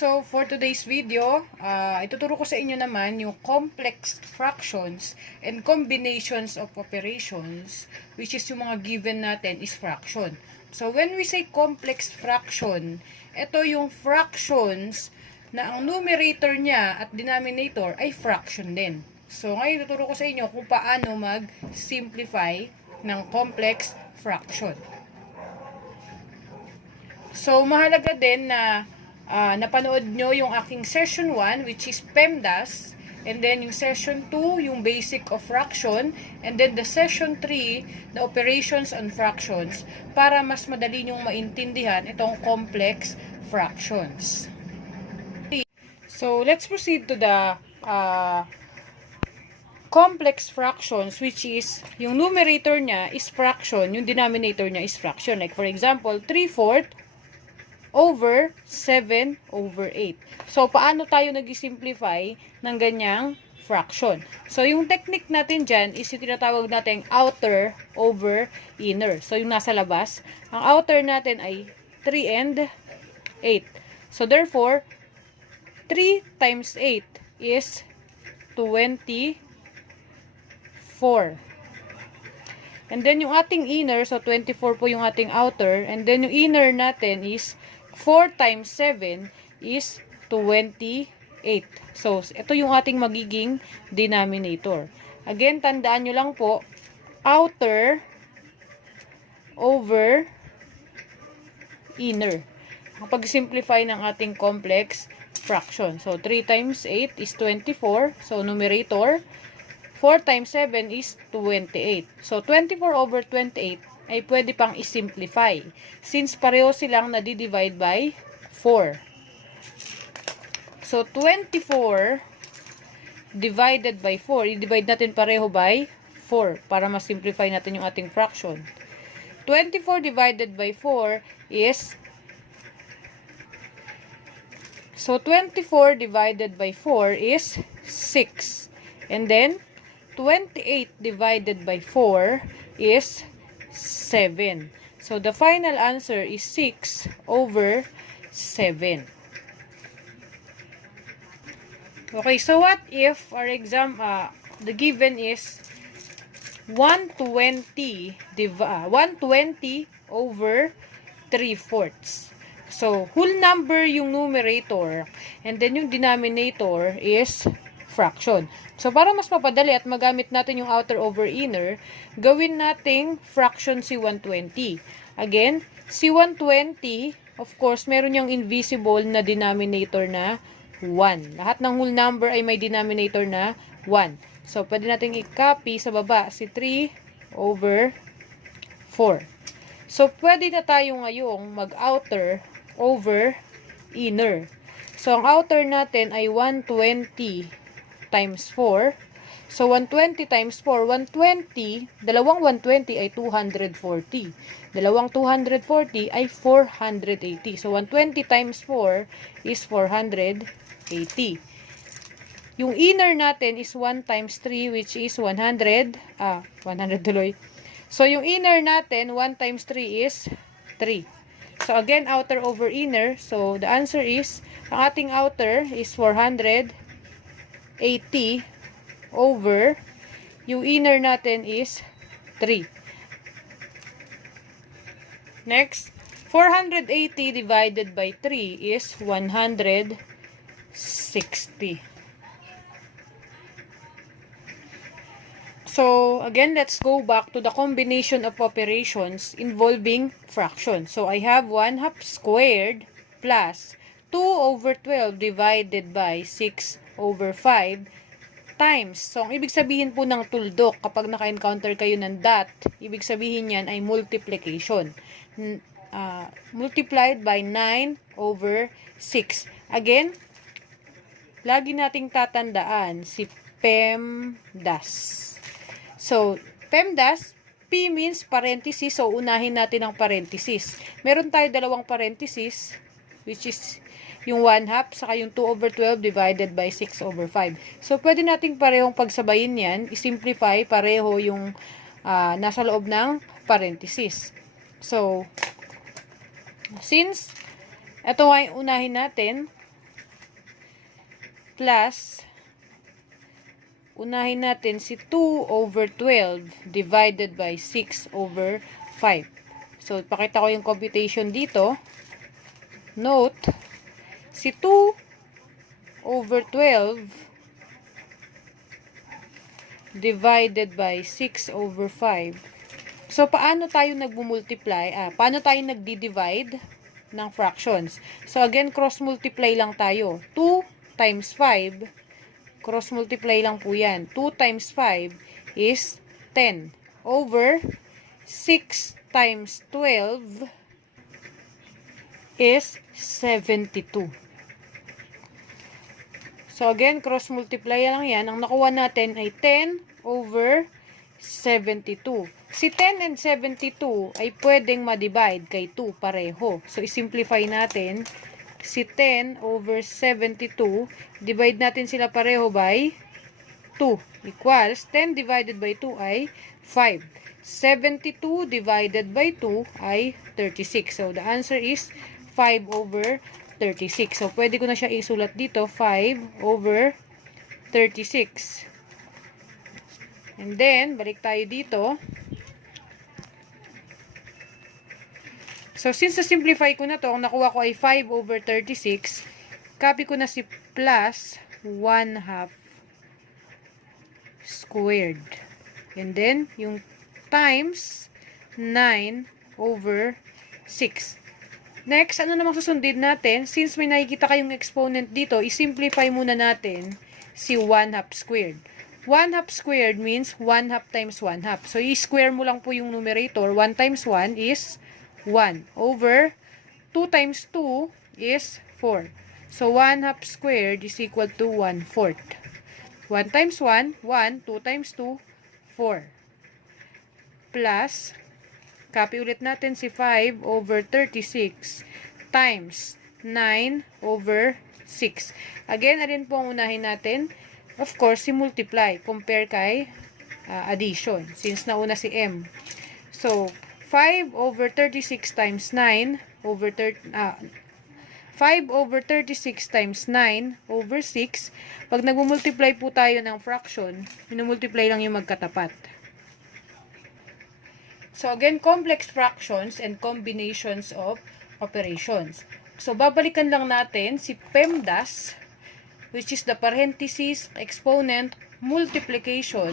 So for today's video, ituturo ko sa inyo naman yung complex fractions and combinations of operations, which is yung mga given natin is fraction. So when we say complex fraction, ito yung fractions na ang numerator niya at denominator ay fraction din. So ngayon ituturo ko sa inyo kung paano mag-simplify ng complex fraction. So mahalaga din na napanood nyo yung aking session 1, which is PEMDAS, and then yung session 2, yung basic of fraction, and then the session 3, the operations on fractions, para mas madali nyong maintindihan itong complex fractions. So let's proceed to the complex fractions, which is yung numerator niya is fraction, yung denominator niya is fraction. Like for example, 3/4 over 7 over 8. So, paano tayo nag-simplify ng ganyang fraction? So, yung technique natin dyan is yung tinatawag natin outer over inner. So, yung nasa labas, ang outer natin ay 3 and 8. So, therefore, 3 times 8 is 24. And then, yung ating inner, so 24 po yung ating outer, and then yung inner natin is 4 times 7 is 28. So, ito yung ating magiging denominator. Again, tandaan nyo lang po, outer over inner. Ang pag-simplify ng ating complex fraction. So, 3 times 8 is 24. So, numerator, 4 times 7 is 28. So, 24 over 28 ay pwede pang isimplify since pareho silang nadi-divide by 4. So, 24 divided by 4. I-divide natin pareho by 4 para ma-simplify natin yung ating fraction. 24 divided by 4 is 24 divided by 4 is 6. And then, 28 divided by 4 is 7. So, the final answer is 6 over 7. Okay, so what if our the given is 120 over 3/4. So, whole number yung numerator, and then yung denominator is fraction. So, para mas mapadali at magamit natin yung outer over inner, gawin nating fraction si 120. Again, si 120, of course, meron yung invisible na denominator na 1. Lahat ng whole number ay may denominator na 1. So, pwede natin i-copy sa baba si 3 over 4. So, pwede na tayo ngayong mag-outer over inner. So, ang outer natin ay 120 times 4. So, 120 times 4, 120, dalawang 120 ay 240. Dalawang 240 ay 480. So, 120 times 4 is 480. Yung inner natin is 1 times 3, which is 100 tuloy. So, yung inner natin, 1 times 3 is 3. So, again, outer over inner. So, the answer is, ang ating outer is 480 over, yung inner natin is 3. Next, 480 divided by 3 is 160. So, again, let's go back to the combination of operations involving fractions. So, I have 1/2 squared plus 2 over 12 divided by 6 over 5 times. So, ang ibig sabihin po ng tuldok, kapag naka-encounter kayo ng dot, ibig sabihin yan ay multiplication. Multiplied by 9 over 6. Again, lagi nating tatandaan si PEMDAS. So, PEMDAS, P means parenthesis, so unahin natin ang parenthesis. Meron tayo dalawang parenthesis, which is yung 1/2, saka yung 2 over 12 divided by 6 over 5. So, pwede nating parehong pagsabayin yan, isimplify pareho yung nasa loob ng parenthesis. So, since ito ay unahin natin, plus, unahin natin si 2 over 12 divided by 6 over 5. So, ipakita ko yung computation dito. Note, si 2 over 12 divided by 6 over 5. So, paano tayo nagmumultiply? Paano tayo nagdi-divide ng fractions? So, again, cross-multiply lang tayo. 2 times 5, cross-multiply lang po yan. 2 times 5 is 10 over 6 times 12 is 72. So, again, cross-multiply lang yan. Ang nakuha natin ay 10 over 72. Si 10 and 72 ay pwedeng ma-divide kay 2 pareho. So, isimplify natin. Si 10 over 72, divide natin sila pareho by 2 equals 10 divided by 2 ay 5. 72 divided by 2 ay 36. So, the answer is 5 over 36. So, pwede ko na siya isulat dito. 5 over 36. And then, balik tayo dito. So, since na-simplify ko na to, ang nakuha ko ay 5 over 36. Copy ko na si plus 1/2 squared. And then, yung times 9 over 6. Next, ano namang susundin natin? Since may nakikita kayong exponent dito, isimplify muna natin si 1/2 squared. 1/2 squared means 1/2 times 1/2. So, i-square mo lang po yung numerator. 1 times 1 is 1 over 2 times 2 is 4. So, 1/2 squared is equal to 1/4. 1 times 1, 1. 2 times 2, 4. Plus, copy ulit natin si 5 over 36 times 9 over 6. Again, alin po ang unahin natin? Of course, si multiply. Compare kay addition. Since nauna si M. So, 5 over 36 times 9 over 5 over 36 times 9 over 6. Pag nag-multiply po tayo ng fraction, minumultiply lang yung magkatapat. So, again, complex fractions and combinations of operations. So, babalikan lang natin si PEMDAS, which is the parenthesis, exponent, multiplication,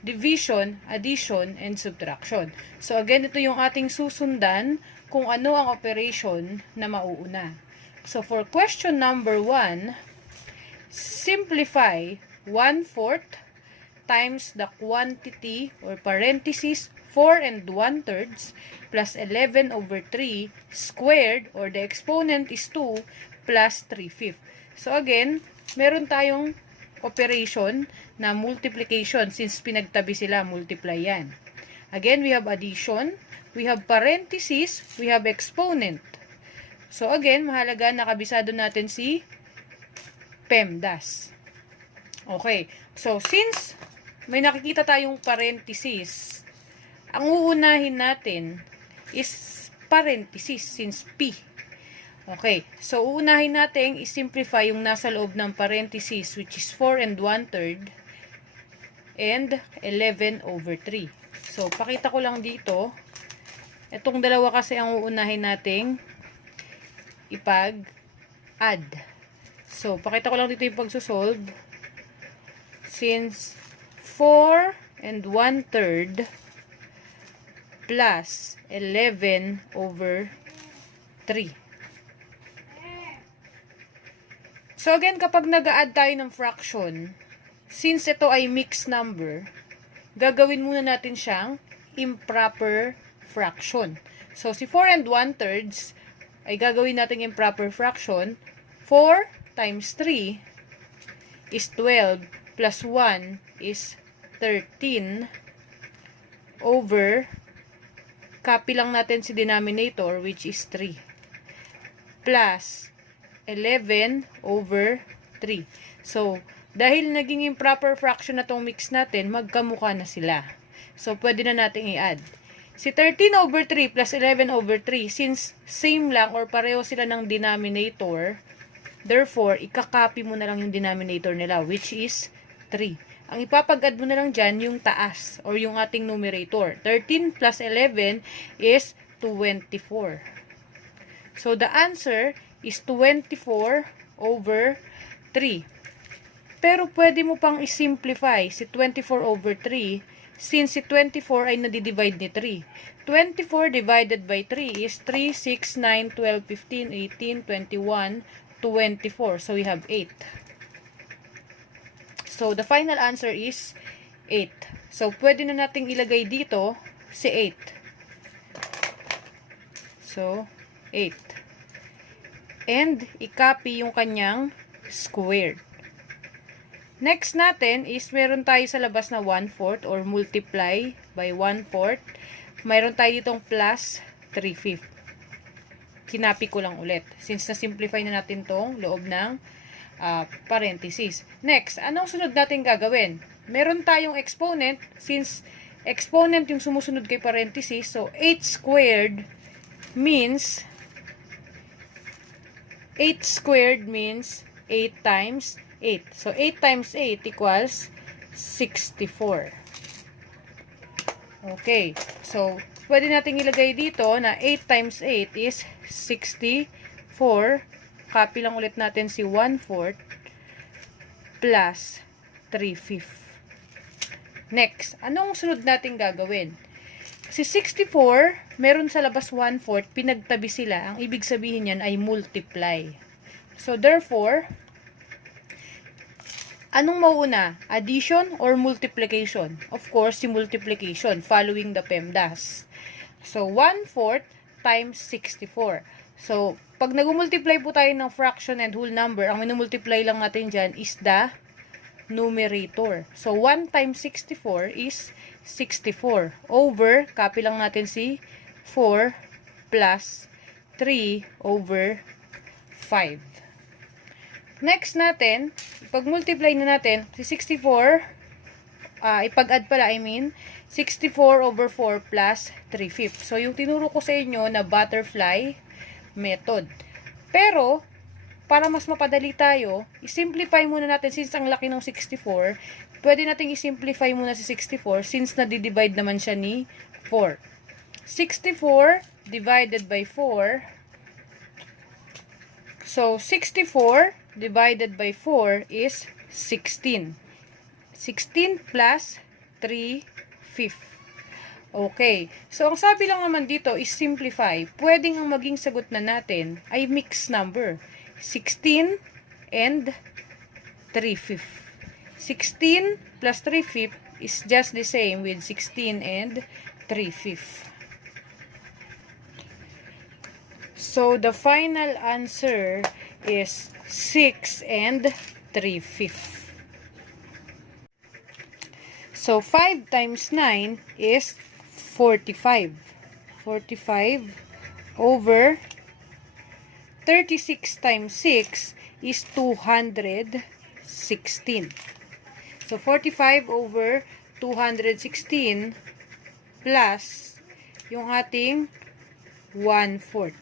division, addition, and subtraction. So, again, ito yung ating susundan kung ano ang operation na mauuna. So, for question number 1, simplify 1/4 times the quantity or parenthesis 4 and 1/3 plus 11 over 3 squared, or the exponent is 2 plus 3/5. So, again, meron tayong operation na multiplication. Since pinagtabi sila, multiply yan. Again, we have addition, we have parenthesis, we have exponent. So, again, mahalaga nakabisado natin si PEMDAS. Okay. So, since may nakikita tayong parenthesis, ang uunahin natin is parenthesis since P. Okay, so uunahin natin i-simplify yung nasa loob ng parenthesis, which is 4 and 1/3 and 11 over 3. So, pakita ko lang dito. Itong dalawa kasi ang uunahin nating ipag-add. So, pakita ko lang dito yung pagsusolve. Since 4 and 1/3 plus 11 over 3. So, again, kapag nag-a-add tayo ng fraction, since ito ay mixed number, gagawin muna natin siyang improper fraction. So, si 4 and 1/3 ay gagawin natin improper fraction. 4 times 3 is 12 plus 1 is 13 over, copy lang natin si denominator, which is 3, plus 11 over 3. So, dahil naging improper fraction na tong mix natin, magkamukha na sila. So, pwede na natin i-add. Si 13 over 3 plus 11 over 3, since same lang or pareho sila ng denominator, Therefore, ikakopy mo na lang yung denominator nila, which is 3. Ang ipapag-add mo na lang dyan, yung taas, or yung ating numerator. 13 plus 11 is 24. So, the answer is 24 over 3. Pero, pwede mo pang isimplify si 24 over 3, since si 24 ay nadidivide ni 3. 24 divided by 3 is 3, 6, 9, 12, 15, 18, 21, 24. So, we have 8. So, the final answer is 8. So, pwede na nating ilagay dito si 8. So, 8. And, i-copy yung kanyang squared. Next natin is, meron tayo sa labas na 1/4 or multiply by 1/4. Meron tayo ditong plus 3/5. Kinapi ko lang ulit. Since na-simplify na natin tong loob ng parenthesis. Next, anong sunod natin gagawin? Meron tayong exponent. Since exponent yung sumusunod kay parenthesis, so 8 squared means 8 times 8. So, 8 times 8 equals 64. Okay. So, pwede natin ilagay dito na 8 times 8 is 64. Copy lang ulit natin si 1/4 plus 3/5. Next, anong sunod natin gagawin? Si 64, meron sa labas 1/4, pinagtabi sila. Ang ibig sabihin yan ay multiply. So, therefore, anong mauuna? Addition or multiplication? Of course, si multiplication, following the PEMDAS. So, 1/4 times 64. So, pag nag-multiply po tayo ng fraction and whole number, ang minumultiply lang natin dyan is the numerator. So, 1 times 64 is 64 over, copy lang natin si 4 plus 3 over 5. Next natin, ipag-multiply na natin, si 64, ipag-add pala, 64 over 4 plus 3/5. So, yung tinuro ko sa inyo na butterfly method. Pero, para mas mapadali tayo, isimplify muna natin, since ang laki ng 64, pwede natin isimplify muna si 64, since nadidivide naman siya ni 4. 64 divided by 4, so 64 divided by 4 is 16. 16 plus 3/5. Okay. So, ang sabi lang naman dito is simplify. Pwedeng ang maging sagot na natin ay mixed number. 16 and 3/5. 16 plus 3/5 is just the same with 16 and 3/5. So, the final answer is 6 and 3/5. So, 5 times 9 is 45. 45 over 36 times 6 is 216. So, 45 over 216 plus yung ating 1/4.